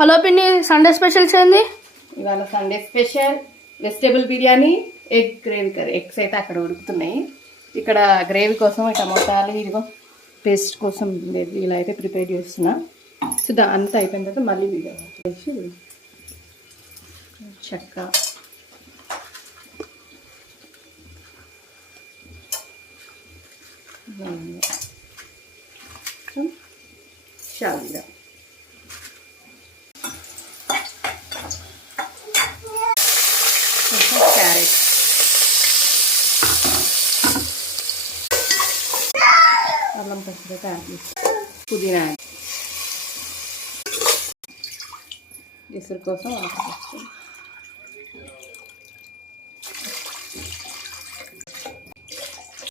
Hello పిన్ని, Sunday specials ఏంది? ఇవాళ Sunday special vegetable biryani, egg gravy curry. Eggs అయితే అక్కడ ఉడుకుతున్నాయి. ఇక్కడ గ్రేవీ కోసం టమోటాలు ఇదిగో పేస్ట్ కోసం ఇలా అయితే ప్రిపేర్ చేస్తున్నా. సో అంతా అయిపోయిన తర్వాత మళ్ళీ వీడియో చేసి చెక్క షాజీరా క్యారెట్ అల్లం పచ్చిమిరప యాడ్ చేసి పుదీనా యాడ్ ఎసురు కోసం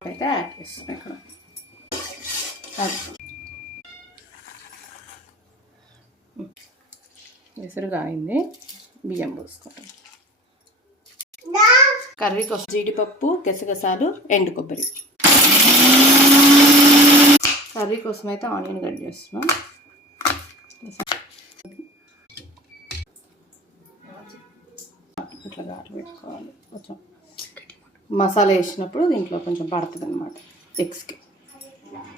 అయితే యాడ్ చేస్తున్నాం. ఇక్కడ ఎసురు కాయింది, బియ్యం పోసుకుంటాం. కర్రీ కోసం జీడిపప్పు, గసగసాలు, ఎండు కొబ్బరి. కర్రీ కోసం అయితే ఆనియన్ కట్ చేస్తున్నాం. ఇట్లా ఘాటు పెట్టుకోవాలి. కొంచెం మసాలా వేసినప్పుడు దీంట్లో కొంచెం పడుతుంది అన్నమాట ఎగ్స్కి.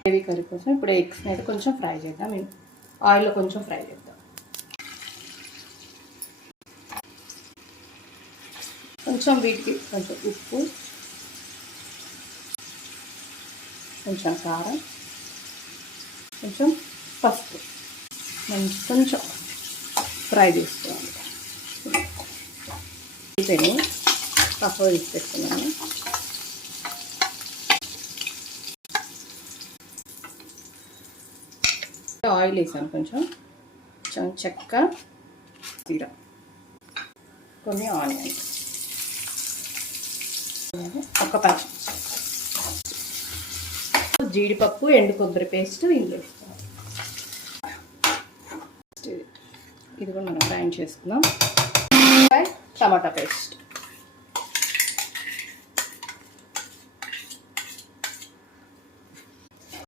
గ్రేవీ కర్రీ కోసం ఇప్పుడు ఎగ్స్ని అయితే కొంచెం ఫ్రై చేద్దాం. ఆయిల్లో కొంచెం ఫ్రై చేద్దాం. కొంచెం వీటికి కొంచెం ఉప్పు, కొంచెం కారం, కొంచెం పసుపు కొంచెం ఫ్రై చేసుకోవాలి. అయిపోయి పప్పు తీసి పెట్టుకున్నాను. ఆయిల్ వేసాను, కొంచెం చెక్క, జీరా, కొన్ని ఆనియన్స్, ఒక పచ్చి జీడిపప్పు, ఎండు కొబ్బరి పేస్ట్ ఇందులో వేసుకోవాలి. ఇది కూడా మనం గ్రైండ్ చేసుకుందాం. టమాటా పేస్ట్,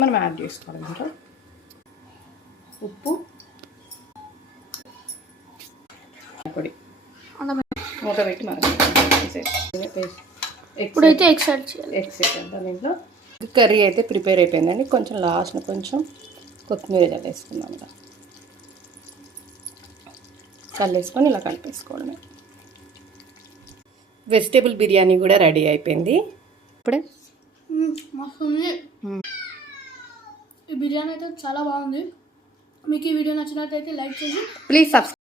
మనం యాడ్ చేసుకోవాలి. ఇంకా ఉప్పు, పొడి, మూత పెట్టి మనం ఇప్పుడైతే ఎగ్స్ వేద్దాం. దీంట్లో కర్రీ అయితే ప్రిపేర్ అయిపోయిందండి. కొంచెం లాస్ట్ను కొంచెం కొత్తిమీర చల్లేసుకుందాం. ఇలా చల్లేసుకొని ఇలా కలిపేసుకోవడమే. వెజిటేబుల్ బిర్యానీ కూడా రెడీ అయిపోయింది. ఇప్పుడే మస్తు ఉంది. ఈ బిర్యానీ అయితే చాలా బాగుంది. మీకు ఈ వీడియో నచ్చినట్లయితే లైక్ చేసి ప్లీజ్ సబ్స్క్రైబ్.